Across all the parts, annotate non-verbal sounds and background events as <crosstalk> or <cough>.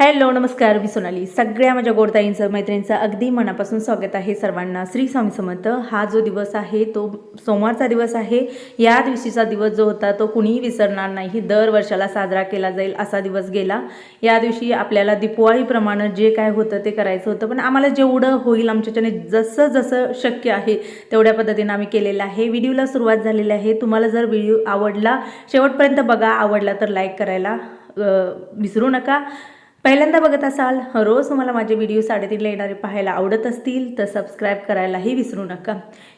Hello नमस्कार मी सोनाली. सगळ्या माझ्या गोडताईंचं मैत्रिणींचं अगदी मनापासून स्वागत आहे सर्वांना. श्री स्वामी समर्थ हा जो दिवस आहे तो सोमवारचा दिवस आहे. या दिवशीचा दिवस जो होता तो कुणीही विसरणार नाही. दर वर्षाला साजरा केला जाईल असा दिवस गेला. या दिवशी आपल्याला दिपवाळीप्रमाणे जे काय होतं ते करायचं होतं. पण आम्हाला जेवढं होईल आमच्याच्याने जसं जसं शक्य आहे तेवढ्या पद्धतीनं आम्ही केलेलं आहे. व्हिडिओला सुरुवात झालेली आहे. तुम्हाला जर व्हिडिओ आवडला शेवटपर्यंत बघा. आवडला तर लाईक करायला विसरू नका. पहिल्यांदा बघत असाल रोज तुम्हाला माझे व्हिडिओ साडेतीनला येणारे पाहायला आवडत असतील तर सबस्क्राईब करायलाही विसरू नका.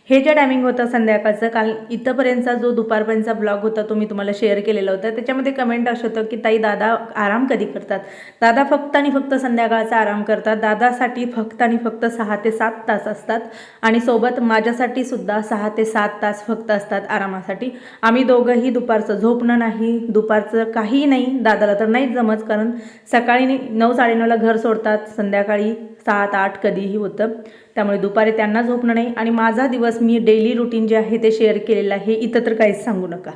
हे जे टायमिंग होतं संध्याकाळचं काल इथंपर्यंतचा जो दुपारपर्यंतचा ब्लॉग होता तो मी तुम्हाला शेअर केलेला होता. त्याच्यामध्ये कमेंट असं होतं की ताई दादा आराम कधी करतात? दादा फक्त आणि फक्त संध्याकाळचा आराम करतात. दादासाठी फक्त आणि फक्त सहा ते सात तास असतात. आणि सोबत माझ्यासाठी सुद्धा सहा ते सात तास फक्त असतात आरामासाठी. आम्ही दोघंही दुपारचं झोपणं नाही दुपारचं काही नाही. दादाला तर नाहीच जमत कारण सकाळी नऊ साडेनऊला घर सोडतात संध्याकाळी सात आठ कधीही होतं. त्यामुळे दुपारी त्यांना झोपणं नाही आणि माझा दिवस मी डेली रुटीन जे आहे ते शेअर केलेलं आहे इथं तर काहीच सांगू नका.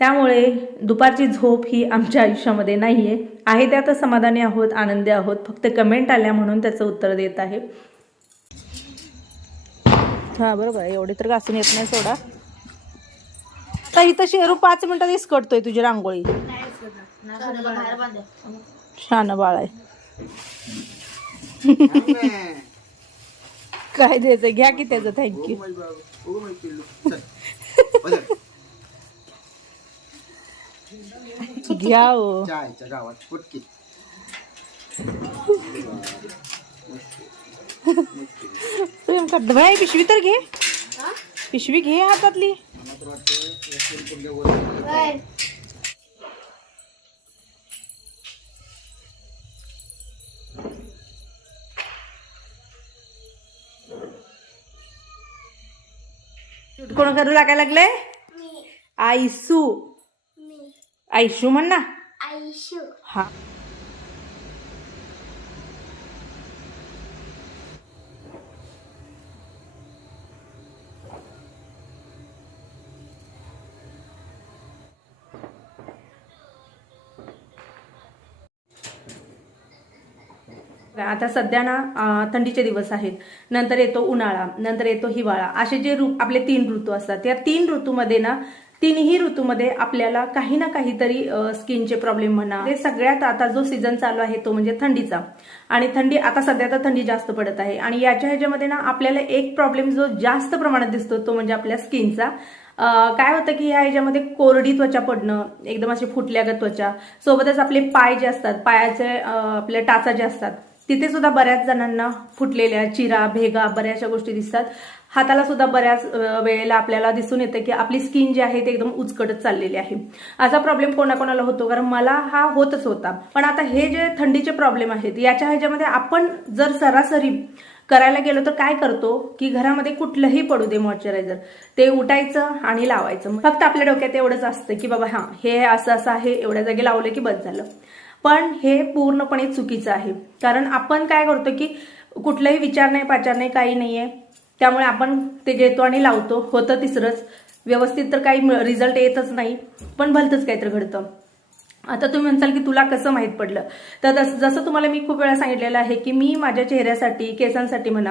त्यामुळे दुपारची झोप ही आमच्या आयुष्यामध्ये नाही आहे आहे त्यातच समाधानी आहोत आनंदी आहोत फक्त कमेंट आल्या म्हणून त्याचं उत्तर देत आहे. हां बरोबर आहे एवढी तर घासून येत नाही सोडा. आता इथं शेरू पाच मिनिटात इसकडतोय तुझी रांगोळी. छान बाळ आहे. काय द्यायचं? घ्या की त्याचं थँक्यू घ्या हो. गावात पिशवी तर घे. पिशवी घे हातातली. कोण करू लागायला लागले आईसू आईशू. म्हण ना. आयुष्य हा. आता सध्या ना थंडीचे दिवस आहेत. नंतर येतो उन्हाळा नंतर येतो हिवाळा. असे जे आपले तीन ऋतू असतात. या तीन ऋतूमध्ये ना तिन्ही ऋतूमध्ये आपल्याला काही ना काहीतरी स्किनचे प्रॉब्लेम म्हणा ते सगळ्यात आता जो सीझन चालू आहे तो म्हणजे थंडीचा. आणि थंडी आता सध्या तर थंडी जास्त पडत आहे. आणि याच्या ह्याच्यामध्ये ना आपल्याला एक प्रॉब्लेम जो जास्त प्रमाणात दिसतो तो म्हणजे आपल्या स्किनचा. काय होतं की ह्या ह्याच्यामध्ये कोरडी त्वचा पडणं एकदम अशी फुटल्यागत त्वचा. सोबतच आपले पाय जे असतात पायाचे आपले टाचा जे असतात तिथे सुद्धा बऱ्याच जणांना फुटलेल्या चिरा भेगा बऱ्याचशा गोष्टी दिसतात. हाताला सुद्धा बऱ्याच वेळेला आपल्याला दिसून येतं की आपली स्किन जी आहे ती एकदम उचकटत चाललेली आहे. असा प्रॉब्लेम कोणाकोणाला होतो? कारण मला हा होतच होता. पण आता हे जे थंडीचे प्रॉब्लेम आहेत याच्या ह्याच्यामध्ये आपण जर सरासरी करायला गेलो तर काय करतो? की घरामध्ये कुठलंही पडू दे मॉइश्चरायझर. ते उठायचं आणि लावायचं. फक्त आपल्या डोक्यात एवढंच असतं की बाबा हां हे असं असं आहे एवढ्या जागी लावलं की बस झालं. पण हे पूर्णपणे चुकीचं आहे. कारण आपण काय करतो की कुठलाही विचार नाही पाचार नाही काही नाहीये. त्यामुळे आपण ते घेतो आणि लावतो. होतं तिसरंच. व्यवस्थित तर काही रिझल्ट येतच नाही. पण भलतंच काहीतरी घडतं. आता तुम्ही म्हणसाल की तुला कसं माहीत पडलं? तर जसं तुम्हाला मी खूप वेळा सांगितलेलं आहे की मी माझ्या चेहऱ्यासाठी केसांसाठी म्हणा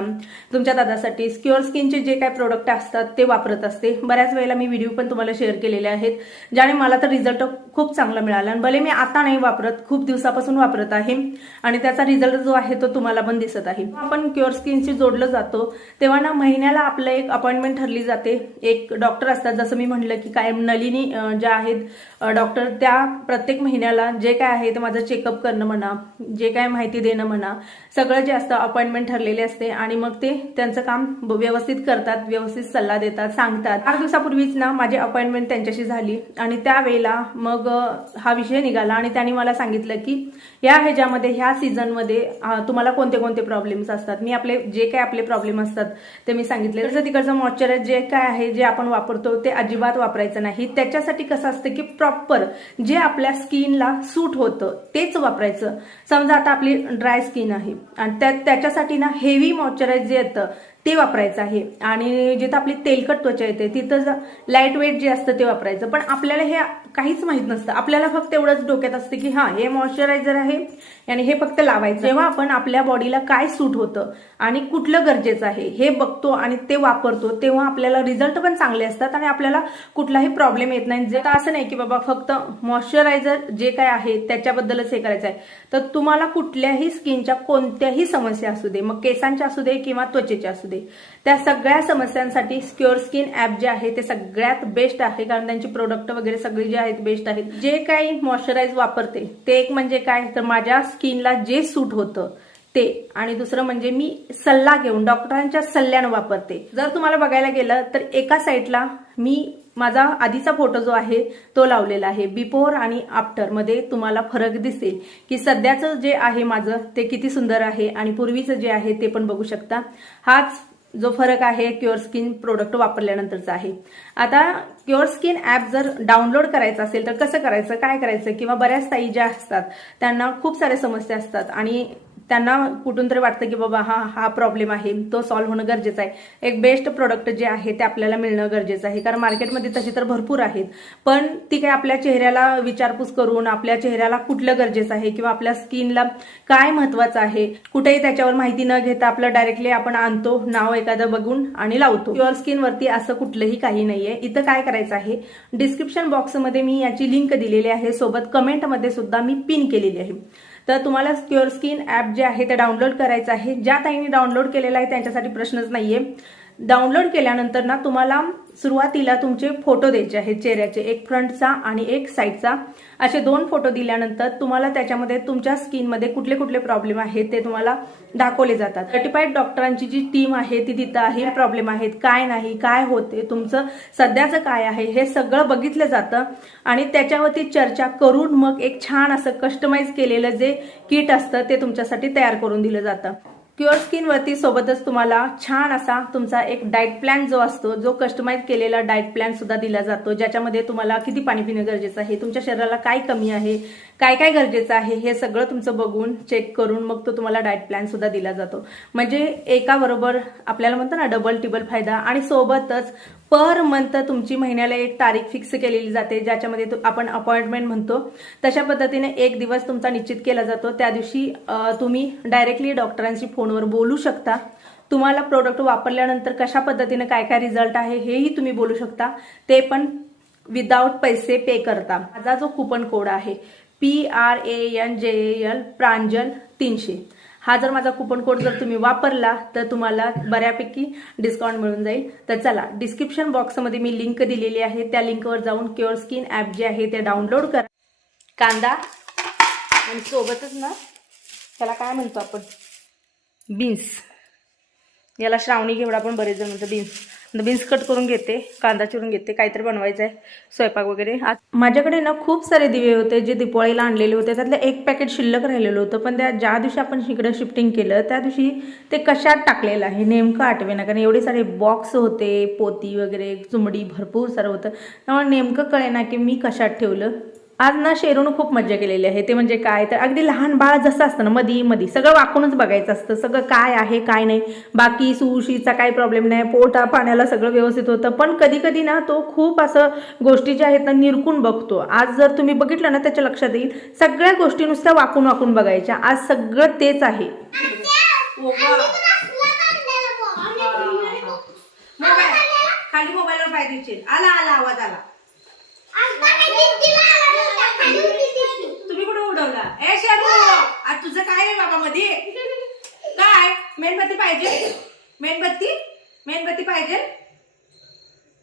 तुमच्या दादासाठी स्क्युअर स्किनचे जे काय प्रोडक्ट असतात ते वापरत असते. बऱ्याच वेळेला मी व्हिडिओ पण तुम्हाला शेअर केलेले आहेत ज्याने मला तर रिझल्ट खूप चांगला मिळाला. आणि भले मी आता नाही वापरत खूप दिवसापासून वापरत आहे आणि त्याचा रिझल्ट जो आहे तो तुम्हाला पण दिसत आहे. आपण क्युअर स्किनशी जोडलं जातो तेव्हा ना महिन्याला आपलं एक अपॉइंटमेंट ठरली जाते. एक डॉक्टर असतात जसं मी म्हणलं की कायम नलिनी ज्या आहेत डॉक्टर त्या प्रत्येक महिन्याला जे काय आहे ते माझं चेकअप करणं म्हणा जे काय माहिती देणं म्हणा सगळं जे असतं अपॉइंटमेंट ठरलेले असते आणि मग ते त्यांचं काम व्यवस्थित करतात व्यवस्थित सल्ला देतात सांगतात. चार दिवसापूर्वीच ना माझी अपॉइंटमेंट त्यांच्याशी झाली आणि त्यावेळेला मग हा विषय निघाला आणि त्यांनी मला सांगितलं की या ह्याच्यामध्ये ह्या सीझनमध्ये तुम्हाला कोणते कोणते प्रॉब्लेम्स असतात? मी आपले जे काय आपले प्रॉब्लेम असतात ते मी सांगितले. जसं तिकडचं मॉइश्चरायझर जे काय आहे जे आपण वापरतो ते अजिबात वापरायचं नाही. त्याच्यासाठी कसं असतं की प्रॉपर जे आपल्या स्किनला सूट होतं तेच वापरायचं. समजा आता आपली ड्राय स्किन आहे आणि त्या त्याच्यासाठी ना हेवी मॉइश्चरायझर जे येतं ते वापरायचं आहे. आणि जिथं आपली तेलकट त्वचा येते तिथं लाइट वेट जे असतं ते वापरायचं. पण आपल्याला हे काहीच माहीत नसतं. आपल्याला फक्त एवढंच डोक्यात असतं की हा हे मॉइश्चरायझर आहे आणि हे फक्त लावायचं. जेव्हा आपण आपल्या बॉडीला काय सूट होतं आणि कुठलं गरजेचं आहे हे बघतो आणि ते वापरतो तेव्हा आपल्याला रिझल्ट पण चांगले असतात आणि आपल्याला कुठलाही प्रॉब्लेम येत नाही. जे असं नाही की बाबा फक्त मॉइश्चरायझर जे काय आहे त्याच्याबद्दलच हे करायचं आहे. तर तुम्हाला कुठल्याही स्किनच्या कोणत्याही समस्या असू दे मग केसांच्या असू दे किंवा त्वचेच्या असू दे त्या सगळ्या समस्यांसाठी स्क्युअर स्किन ऍप जे आहे ते सगळ्यात बेस्ट आहे. कारण त्यांची प्रोडक्ट वगैरे सगळी जे आहेत बेस्ट आहेत. जे काही मॉइश्चराईज वापरते ते एक म्हणजे काय? तर माझ्या स्किनला जे सूट होतं ते. आणि दुसरं म्हणजे मी सल्ला घेऊन डॉक्टरांच्या सल्ल्यानं वापरते. जर तुम्हाला बघायला गेलं तर एका साईडला मी माझा आधीचा फोटो जो आहे तो लावलेला आहे. बिफोर आणि आफ्टरमध्ये तुम्हाला फरक दिसेल की सध्याचं जे आहे माझं ते किती सुंदर आहे आणि पूर्वीचं जे आहे ते पण बघू शकता. हाच जो फरक आहे क्युअर स्किन प्रोडक्ट वापरल्यानंतरचा आहे. आता क्युअर स्किन ऍप जर डाउनलोड करायचं असेल तर कसं करायचं काय करायचं किंवा बऱ्याच ताई ज्या असतात त्यांना खूप साऱ्या समस्या असतात. आणि त्यांना कुठून तरी वाटतं की बाबा हा हा प्रॉब्लेम आहे तो सॉल्व्ह होणं गरजेचं आहे. एक बेस्ट प्रोडक्ट जे आहे ते आपल्याला मिळणं गरजेचं आहे. कारण मार्केटमध्ये तशी तर भरपूर आहेत. पण ती काय आपल्या चेहऱ्याला विचारपूस करून आपल्या चेहऱ्याला कुठलं गरजेचं आहे किंवा आपल्या स्किनला काय महत्वाचं आहे कुठेही त्याच्यावर माहिती न घेता आपलं डायरेक्टली आपण आणतो नाव एखादं बघून आणि लावतो. युअर स्किनवरती असं कुठलंही काही नाहीये. इथं काय करायचं आहे? डिस्क्रिप्शन बॉक्समध्ये मी याची लिंक दिलेली आहे. सोबत कमेंटमध्ये सुद्धा मी पिन केलेली आहे. तर तुम्हाला स्क्युअर स्किन ऍप जे आहे ते डाउनलोड करायचं आहे. ज्या ताईंनी डाउनलोड केलेलं आहे त्यांच्यासाठी प्रश्नच नाहीये. डाउनलोड केल्यानंतर ना तुम्हाला सुरुवातीला तुमचे फोटो द्यायचे आहेत चेहऱ्याचे एक फ्रंटचा आणि एक साईडचा. असे दोन फोटो दिल्यानंतर तुम्हाला त्याच्यामध्ये तुमच्या स्किनमध्ये कुठले कुठले प्रॉब्लेम आहेत ते तुम्हाला दाखवले जातात. सर्टिफाईड डॉक्टरांची जी टीम आहे ती तिथं आहे प्रॉब्लेम आहेत काय नाही काय होते तुमचं सध्याचं काय आहे हे सगळं बघितलं जातं. आणि त्याच्यावरती चर्चा करून मग एक छान असं कस्टमाइज केलेलं जे किट असतं ते तुमच्यासाठी तयार करून दिलं जातं. प्युअर स्किनवरती सोबतच तुम्हाला छान असा तुमचा एक डाएट प्लॅन जो असतो जो कस्टमाइज केलेला डाएट प्लॅन सुद्धा दिला जातो ज्याच्यामध्ये तुम्हाला किती पाणी पिणं गरजेचं आहे तुमच्या शरीराला काय कमी आहे काय काय गरजेचं आहे हे सगळं तुमचं बघून चेक करून मग तो तुम्हाला डाएट प्लॅन सुद्धा दिला जातो. म्हणजे एका बरोबर आपल्याला म्हणतो ना डबल टिबल फायदा आणि सोबतच पर मंथ तुमची महिन्याला एक तारीख फिक्स केलेली जाते ज्याच्यामध्ये आपण अपॉइंटमेंट म्हणतो. तशा पद्धतीने एक दिवस तुमचा निश्चित केला जातो. त्या दिवशी तुम्ही डायरेक्टली डॉक्टरांशी फोनवर बोलू शकता. तुम्हाला प्रोडक्ट वापरल्यानंतर कशा पद्धतीने काय काय रिझल्ट आहे हेही तुम्ही बोलू शकता. ते पण विदाऊट पैसे पे करता. माझा जो कुपन कोड आहे P R A N J L Pranjal तीनशे. हा जर माझा कुपन कोड जर तुम्ही वापरला तर तुम्हाला बऱ्यापैकी डिस्काउंट मिळून जाईल. तर चला डिस्क्रिप्शन बॉक्समध्ये मी लिंक दिलेली आहे. त्या लिंकवर जाऊन क्युअर स्किन ॲप जे आहे ते डाउनलोड करा. कांदा आणि सोबतच ना त्याला काय म्हणतो आपण? बीन्स. याला श्रावणी घेवडा पण बरेच जण म्हणतात बीन्स. बीन्स कट करून घेते कांदा चिरून घेते काहीतरी बनवायचं आहे स्वयंपाक वगैरे. माझ्याकडे ना खूप सारे दिवे होते जे दिपाळीला आणलेले होते. त्यातलं एक पॅकेट शिल्लक राहिलेलं होतं पण त्या ज्या दिवशी आपण इकडं शिफ्टिंग केलं त्या दिवशी ते कशात टाकलेलं आहे नेमकं आठवे ना. कारण एवढे सारे बॉक्स होते पोती वगैरे चुमडी भरपूर सारं होतं. त्यामुळे नेमकं कळेना की मी कशात ठेवलं. आज ना शेरूनं खूप मजा केलेली आहे. ते म्हणजे काय? तर अगदी लहान बाळ जसं असतं ना मधी मधी. सगळं वाकूनच बघायचं असतं. सगळं काय आहे काय नाही. बाकी सुशीचा काही प्रॉब्लेम नाही. पोटा पाण्याला सगळं व्यवस्थित होतं. पण कधी कधी ना तो खूप असं गोष्टी ज्या आहेत ना निरकून बघतो. आज जर तुम्ही बघितलं ना त्याच्या लक्षात येईल. सगळ्या गोष्टी नुसत्या वाकून वाकून बघायच्या. आज सगळं तेच आहे. खाली मोबाईलवर पाहिजे आला आला आवाज आला. तुम्ही कुठे उडवला? ए शेरू आज तुझं काय रे बाबा मध्ये काय? मेणबत्ती पाहिजे? मेणबत्ती? मेणबत्ती पाहिजे?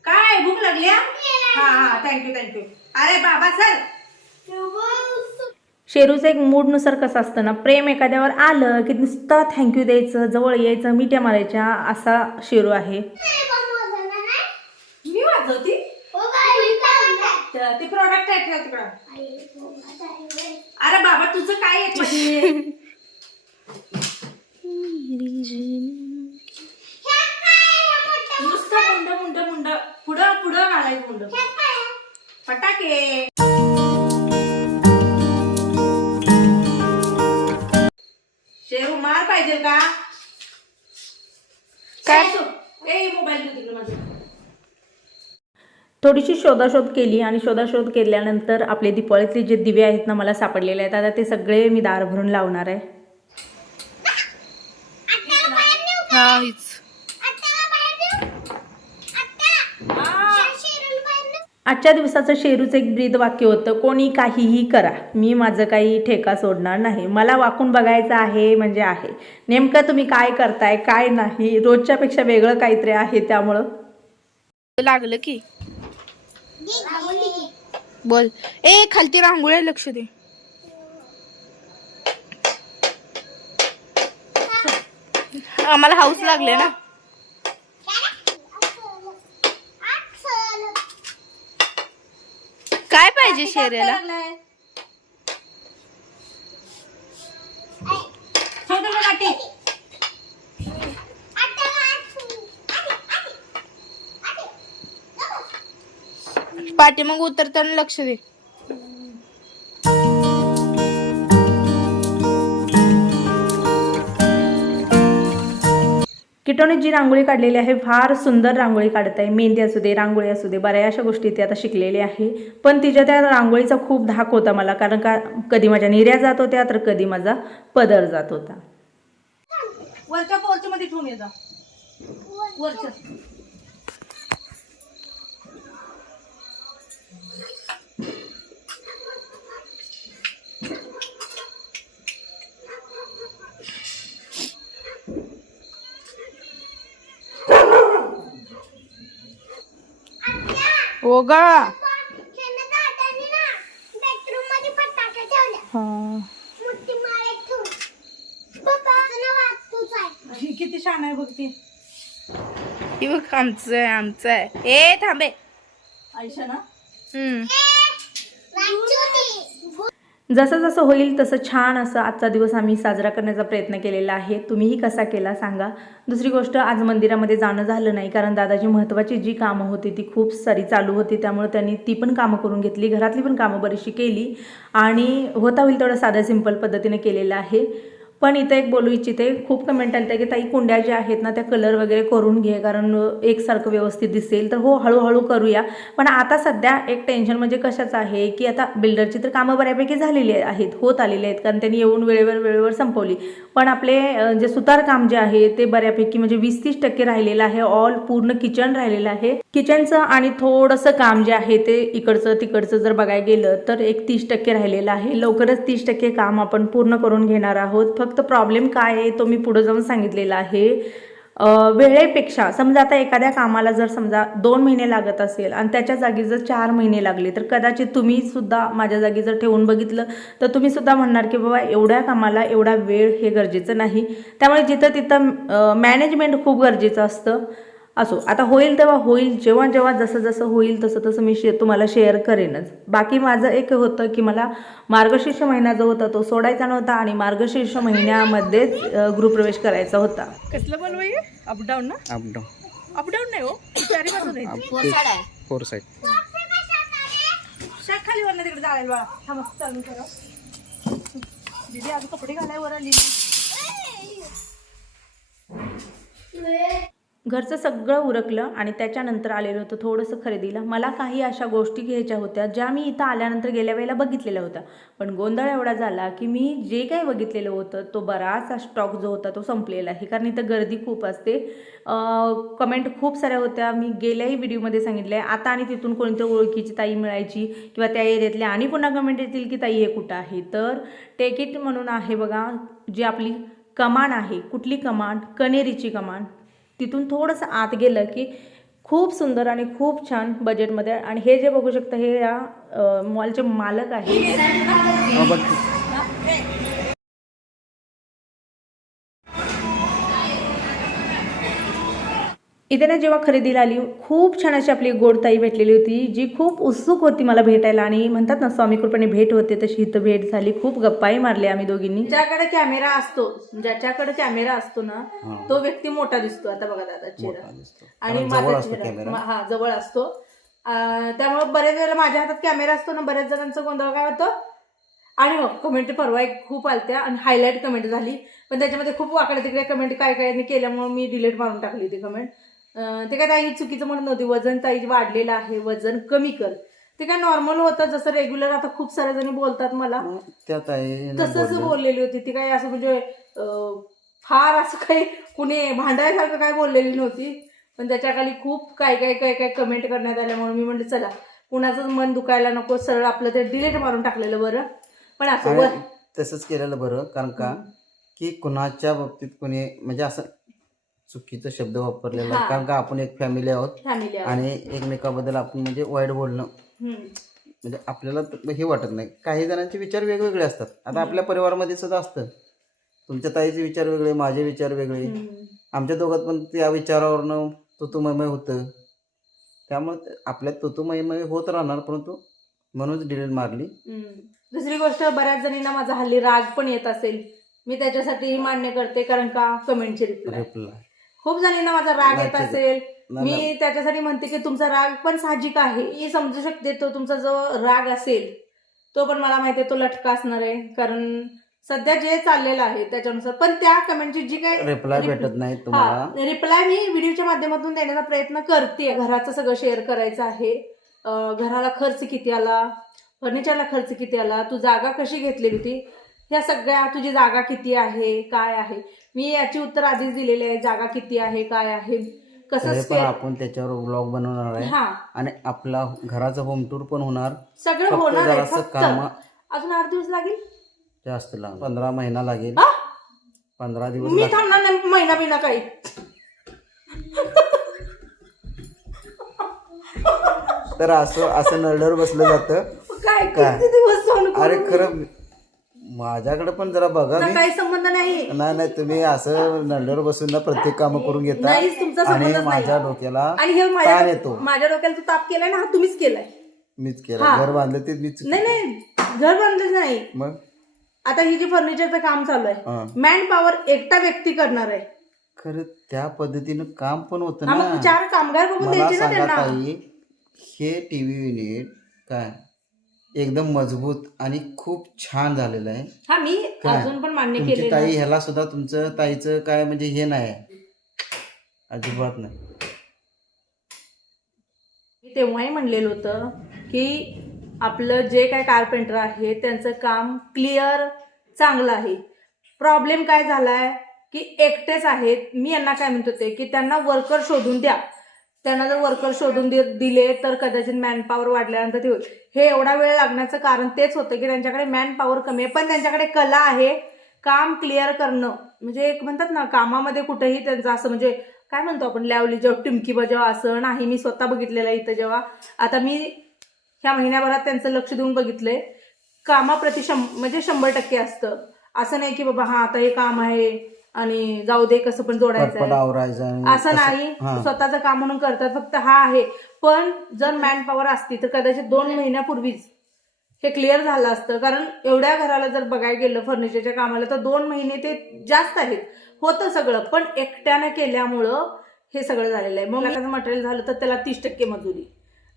काय? भूक लागली हा? हा थँक्यू थँक्यू अरे बाबा सर. शेरूचं एक मूडनुसार कसं असतं ना प्रेम एखाद्यावर आलं की नुसतं थँक्यू द्यायचं जवळ यायचं मिठ्या मारायच्या असा शेरू आहे. मी वाजवती? ते प्रॉडक्ट आहे ठेव तिकडं. अरे बाबा तुझं काय आहे नुसतं मुंड मुंड मुंड. पुढं पुढं घालायचं मुंड. फटाके. शेरू मार पाहिजे का? काय? ए मोबाईल देऊ तिकडे माझं. थोडीशी शोधाशोध केली आणि शोधाशोध केल्यानंतर आपले दिपावळीतले जे दिवे आहेत ना मला सापडलेले आहेत. आता ते सगळे मी दार भरून लावणार आहे. आजच्या दिवसाचं शेरूचं एक ब्रीद वाक्य होतं कोणी काहीही करा मी माझं काही ठेका सोडणार नाही. मला वाकून बघायचं आहे म्हणजे आहे. नेमकं तुम्ही काय करताय काय नाही रोजच्यापेक्षा वेगळं काहीतरी आहे त्यामुळं. लागलं की. बोल. ए खालती रांगोळी आहे, लक्ष दे. आम्हाला हाऊस लागले ना. काय पाहिजे शेऱ्याला पाठीमाग उतरताना लक्ष दे. किटोने जी रांगोळी काढलेली आहे फार सुंदर रांगोळी काढत आहे. मेहंदी असू दे रांगोळी असू दे बऱ्याचशा गोष्टी ती आता शिकलेली आहे. पण तिच्या त्या रांगोळीचा खूप धाक होता मला कारण का कधी माझ्या निर्या जात होत्या तर कधी माझा पदर जात होता. वरच्या मध्ये ठेवून ये जा वरच्या हो गा बेडरूममध्ये फटाके ठेवले हा मोठी माळ एक ठेवून पप्पाचं नाव आत्तूच ही किती छान आहे बघ ती. हे आमचं आहे आमचं आहे. ए थांबे. आयशा ना? हम्म. जसं जसं होईल तसं छान असं आजचा दिवस आम्ही साजरा करण्याचा प्रयत्न केलेला आहे. तुम्हीही कसा केला सांगा. दुसरी गोष्ट आज मंदिरामध्ये जाणं झालं नाही कारण दादाची महत्त्वाची जी कामं होती ती खूप सारी चालू होती. त्यामुळे त्यांनी ती पण कामं करून घेतली घरातली पण कामं बरीचशी केली. आणि होता होईल तेवढं साध्या सिंपल पद्धतीने केलेलं आहे. पण इथं एक बोलू इच्छिते खूप कमेंट आल्या की ताई कुंड्या ज्या आहेत ना त्या कलर वगैरे करून घे कारण एकसारखं व्यवस्थित दिसेल तर हो हळूहळू करूया. पण आता सध्या एक टेन्शन म्हणजे कशाचं आहे की आता बिल्डरची तर कामं बऱ्यापैकी झालेली आहेत होत आलेली आहेत कारण त्यांनी येऊन वेळेवर वेळेवर संपवली. पण आपले जे सुतार काम जे आहे ते बऱ्यापैकी म्हणजे वीस तीस टक्के राहिलेलं आहे ऑल पूर्ण किचन राहिलेलं आहे. किचनचं आणि थोडंसं काम जे आहे ते इकडचं तिकडचं जर बघायला गेलं तर एक तीस टक्के राहिलेलं आहे. लवकरच तीस टक्के काम आपण पूर्ण करून घेणार आहोत. फक्त फक्त प्रॉब्लेम काय आहे तो मी पुढं जाऊन सांगितलेला आहे. वेळेपेक्षा समजा आता एखाद्या कामाला जर समजा दोन महिने लागत असेल आणि त्याच्या जागी जर चार महिने लागले तर कदाचित तुम्ही सुद्धा माझ्या जागी जर ठेवून बघितलं तर तुम्ही सुद्धा म्हणणार की बाबा एवढ्या कामाला एवढा वेळ हे गरजेचं नाही. त्यामुळे जिथं तिथं मॅनेजमेंट खूप गरजेचं असतं. असो आता होईल तेव्हा होईल जेव्हा जेव्हा जसं जसं होईल तसं तसं मी शे तुम्हाला शेअर करेनच. बाकी माझं एक होतं की मला मार्गशीर्ष महिना जो होता तो सोडायचा नव्हता आणि मार्गशीर्ष महिन्यामध्येच गृहप्रवेश करायचा होता. कसलं बोलवा हे अपडाऊन ना? अप डाऊन अपडाऊन नाही हो चारी बाजू नाही फोर साईड खाली वर तिकडे जाळेल बाळा. थांबा चालू करा. दीदी आज कपडे घालाय वर आली घरचं सगळं उरकलं आणि त्याच्यानंतर आलेलं होतं थोडंसं खरेदीला. मला काही अशा गोष्टी घ्यायच्या होत्या ज्या मी इथं आल्यानंतर गेल्या वेळेला बघितलेल्या होत्या. पण गोंधळ एवढा झाला की मी जे काही बघितलेलं होतं तो बराचसा स्टॉक जो होता तो संपलेला आहे. कारण इथं गर्दी खूप असते. कमेंट खूप साऱ्या होत्या. मी गेल्याही व्हिडिओमध्ये सांगितलं आहे आता आणि तिथून कोणत्या ओळखीची ताई मिळायची किंवा त्या एरियातल्या आणि पुन्हा कमेंट येतील की ताई हे कुठं आहे? तर टेकिट म्हणून आहे बघा जी आपली कमान आहे कुठली कमान कनेरीची कमान तिथून थोडंसं आत गेलं की खूप सुंदर आणि खूप छान बजेटमध्ये आणि हे जे बघू शकता हे या मॉलचे मालक आहेत. इथे ना जेव्हा खरेदीला आली खूप छान अशी आपली गोडताई भेटलेली होती जी खूप उत्सुक होती मला भेटायला आणि म्हणतात ना स्वामी कृपेने भेट होते तशी इथं भेट झाली खूप गप्पाही मारल्या आम्ही दोघींनी. ज्याकडे कॅमेरा असतो ज्याच्याकडे कॅमेरा असतो ना तो व्यक्ती मोठा दिसतो आता बघा दादा चेहरा. आणि माझा चेहरा. हा जवळ असतो. त्यामुळे बरेच वेळेला माझ्या हातात कॅमेरा असतो ना बऱ्याच जणांचं गोंधळ काय होतं? आणि हो कमेंट परवा एक खूप आलत्या आणि हायलाईट कमेंट झाली. पण त्याच्यामध्ये खूप वाकडे तिकडे कमेंट काय काय केल्यामुळे मी डिलीट मारून टाकली ती कमेंट ते काय ताई चुकीचं म्हणत नव्हती वजन ताई वाढलेलं आहे वजन कमी कर. ते काय नॉर्मल होतं जसं रेग्युलर आता खूप साऱ्या जणी बोलतात मला. मग त्यात आहे तसंच बोललेली होती ती काय असं म्हणजे अं, फार असं काही कुणी भांडायसारखं काय बोललेली नव्हती. पण त्याच्याखाली खूप काय काय काय काय कमेंट करण्यात आल्यामुळे मी म्हणते चला कुणाचं मन दुखायला नको सरळ आपलं ते डिलीट मारून टाकलेलं बरं. पण असं वर आणि तसंच केलेलं बरं कारण का? की कुणाच्या बाबतीत कोणी म्हणजे असं चुकीचा शब्द वापरलेला आहे. हा. कारण का आपण एक फॅमिली आहोत फॅमिली आणि एकमेकाबद्दल आपण म्हणजे वाईट बोलणं. म्हणजे आपल्याला त- हे वाटत नाही. काही जणांचे विचार वेगवेगळे असतात. आता आपल्या परिवारामध्ये सुद्धा असतं. तुमच्या ताईचे विचार वेगळे माझे विचार वेगळे. आमच्या दोघात पण त्या विचारावरनं तुतुमयमय होतं. त्यामुळे ते आपल्यात तुतुमयमय होत राहणार परंतु म्हणूनच डिलीट मारली. दुसरी गोष्ट बऱ्याच जणींना माझा हल्ली राग पण येत असेल. मी त्याच्यासाठीही मान्य करते कारण का? कमेंटचे रिप्लाय. रिप्लाय. खूप जणींना माझा राग येत असेल. मी त्याच्यासाठी म्हणते की तुमचा राग पण साहजिक आहे. मी समजू शकते तो तुमचा जो राग असेल तो पण मला माहिती आहे तो लटका असणार आहे. कारण सध्या जे चाललेलं आहे त्याच्यानुसार. पण त्या कमेंटची जी काय रिप्लाय भेटत नाही तुम्हाला. हा रिप्लाय मी व्हिडिओच्या माध्यमातून देण्याचा प्रयत्न करते. घराचं सगळं शेअर करायचं आहे. घराला खर्च किती आला? फर्निचरला खर्च किती आला? तू जागा कशी घेतलेली होती? या सगळ्या तुझी जागा किती आहे? काय आहे? मी याची उत्तर आधीच दिलेली आहे. जागा किती आहे? काय आहे? कसं तरी पण स्क्वेअर आपण त्याच्यावर ब्लॉग बनवणार आहे. हा. आणि आपला घराचा होम टूर पण होणार. सगळं फक्त होणार आहे जरासं फक्त. काम अजून आठ दिवस लागेल? जास्त लागणार पंधरा महिना लागेल. हा? पंधरा दिवस मी. थांबणार नाही. महिना बिना काही. तर असं असं नरडर बसलं जातं. काय काय? किती दिवस सहन करू अरे मी? खरं माझ्याकडे पण जरा बघा तुमचा मी. काही संबंध नाही. नाही नाही तुम्ही असं नरडर बसून ना प्रत्येक काम करून घेता. नाहीच, तुमचा आणि संबंधच नाही. माझ्या डोक्याला आणि हे ताण माझ्या येतो. माझ्या डोक्याला तो ताप केलाय ना हा तुम्हीच केलाय. मीच हा. केलं घर बांधलं ते मीच नाही नाही घर बांधलंच नाही. मग? आता ही जी फर्निचरचं काम चालू आहे. मॅन पॉवर एकटा व्यक्ती करणार आहे. खरं त्या पद्धतीनं काम पण होतं हा, मग ना चार कामगार बघून मला द्यायचे ना सांगा त्यांना. ताई हे टीव्ही युनिट काय? एकदम मजबूत आणि खूप छान झालेलं आहे. हा मी काय? अजून पण मान्य तुमची केलेलं ताई. ह्याला सुद्धा तुमचं ताईचं काय म्हणजे हे नाही. अजिबात नाही. मी तेव्हाही म्हणलेलं होतं की आपलं जे काय कारपेंटर आहे त्यांचं काम क्लिअर चांगलं आहे. प्रॉब्लेम काय झालाय? की एकटेच आहेत. मी यांना काय म्हणत होते? की त्यांना वर्कर शोधून द्या. त्यांना जर वर्कर शोधून दि- दिले तर कदाचित मॅनपॉवर वाढल्यानंतर ते होईल. हे एवढा वेळ लागण्याचं कारण तेच होतं की त्यांच्याकडे मॅनपॉवर कमी आहे. पण त्यांच्याकडे कला आहे. काम क्लिअर करणं. म्हणजे एक म्हणतात ना कामामध्ये कुठेही त्यांचं असं म्हणजे काय म्हणतो आपण लावली जेव्हा टिमकी बजाव असं नाही मी स्वतः बघितलेलं इथं जेव्हा. आता मी ह्या महिन्याभरात त्यांचं लक्ष देऊन बघितलंय. कामाप्रती शं म्हणजे शंभर टक्के असतं. असं नाही की बाबा हा आता हे काम आहे. आणि जाऊ दे कसं पण जोडायचं पटपट आहे आवरायचं आणि असं नाही हा. स्वतःचं काम म्हणून करतात फक्त हा आहे. पण जर मॅन पॉवर असती तर कदाचित दोन महिन्यापूर्वीच हे क्लिअर झालं असतं. कारण एवढ्या घराला जर बघायला गेलं फर्निचरच्या कामाला तर दोन महिने ते जास्त आहेत. होतं सगळं पण एकट्यानं केल्यामुळं हे सगळं झालेलं आहे. मग त्याचं मटेरियल झालं तर त्याला तीस टक्के मजुरी.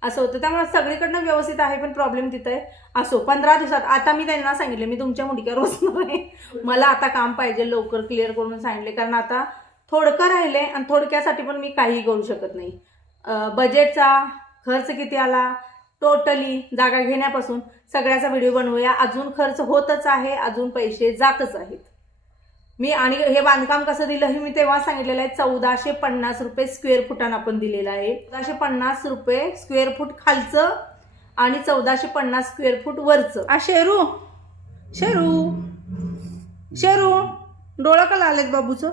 असं होतं. त्यामुळे सगळीकडनं व्यवस्थित आहे पण प्रॉब्लेम तिथं आहे. असो पंधरा दिवसात. आता मी त्यांना सांगितले मी तुमच्या मुंडक्यावर बसणार आहे. <laughs> मला आता काम पाहिजे लवकर क्लिअर करून सांगितले. कारण आता थोडकं राहिले आणि थोडक्यासाठी पण मी काहीही करू शकत नाही. बजेटचा खर्च किती आला? टोटली जागा घेण्यापासून सगळ्याचा व्हिडिओ बनवूया. अजून खर्च होतच आहे अजून पैसे जातच आहेत. मी आणि हे बांधकाम कसं दिलं हे मी तेव्हा सांगितलेलं आहे. चौदाशे पन्नास रुपये स्क्वेअर फुटानं आपण दिलेलं आहे. चौदाशे पन्नास रुपये स्क्वेअर फूट खालचं आणि चौदाशे पन्नास स्क्वेअर फूट वरचं. आ शेरू. शेरू. शेरू डोळं का आलेत बाबूचं?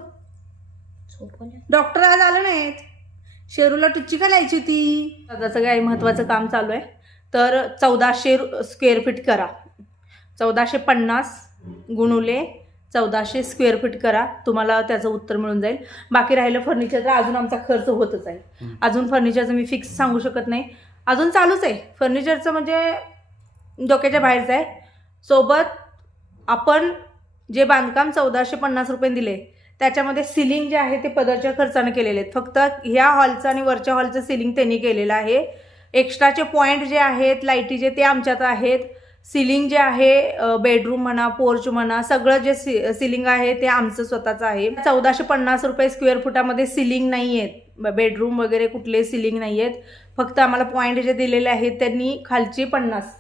डॉक्टर आज आलं नाहीत. शेरूला टुच्ची का लायची होती? त्याचं काही महत्वाचं काम चालू आहे. तर चौदाशे स्क्वेअर फीट करा. चौदाशे पन्नास गुणुले चौदाशे स्क्वेअर फीट करा तुम्हाला त्याचं उत्तर मिळून जाईल. बाकी राहिलं फर्निचर तर अजून आमचा खर्च होतच आहे. अजून फर्निचरचं मी फिक्स सांगू शकत नाही. अजून चालूच आहे. फर्निचरचं म्हणजे डोक्याच्या बाहेरचं आहे. सोबत आपण जे बांधकाम चौदाशे पन्नास रुपये दिले त्याच्यामध्ये सिलिंग जे आहे ते पदरच्या खर्चाने केलेले आहेत. फक्त ह्या हॉलचं आणि वरच्या हॉलचं सिलिंग त्यांनी केलेलं आहे. एक्स्ट्राचे पॉईंट जे आहेत लाईटीचे ते आमच्यात आहेत. सिलिंग जे आहे बेडरूम म्हणा पोर्च म्हणा सगळं जे सि सिलिंग आहे ते आमचं स्वतःचं आहे. चौदाशे पन्नास रुपये स्क्वेअर फुटामध्ये सिलिंग नाही आहेत. बेडरूम वगैरे कुठले सिलिंग नाही आहेत. फक्त आम्हाला पॉईंट जे दिलेले आहेत त्यांनी खालचे पन्नास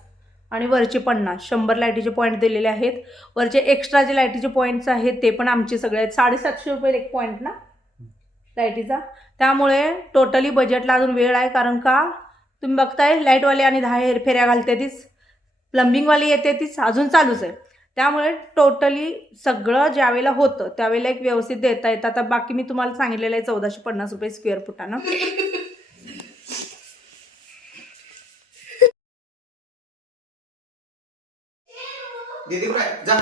आणि वरचे पन्नास शंभर लाईटीचे पॉईंट दिलेले आहेत. वरचे एक्स्ट्रा जे लाईटीचे पॉईंट्स आहेत ते पण आमचे सगळे आहेत. साडेसातशे रुपये एक पॉईंट ना लाईटीचा. त्यामुळे टोटली बजेटला अजून वेळ आहे कारण का? तुम्ही बघताय लाईटवाले आणि दहा हेरफेऱ्या घालते तीच. प्लंबिंगवाली येते ती अजून चालूच आहे. त्यामुळे टोटली सगळं ज्यावेळेला होतं त्यावेळेला एक व्यवस्थित देता येतं. आता बाकी मी तुम्हाला सांगितलेलं आहे चौदाशे पन्नास रुपये स्क्वेअर फुटानं. जा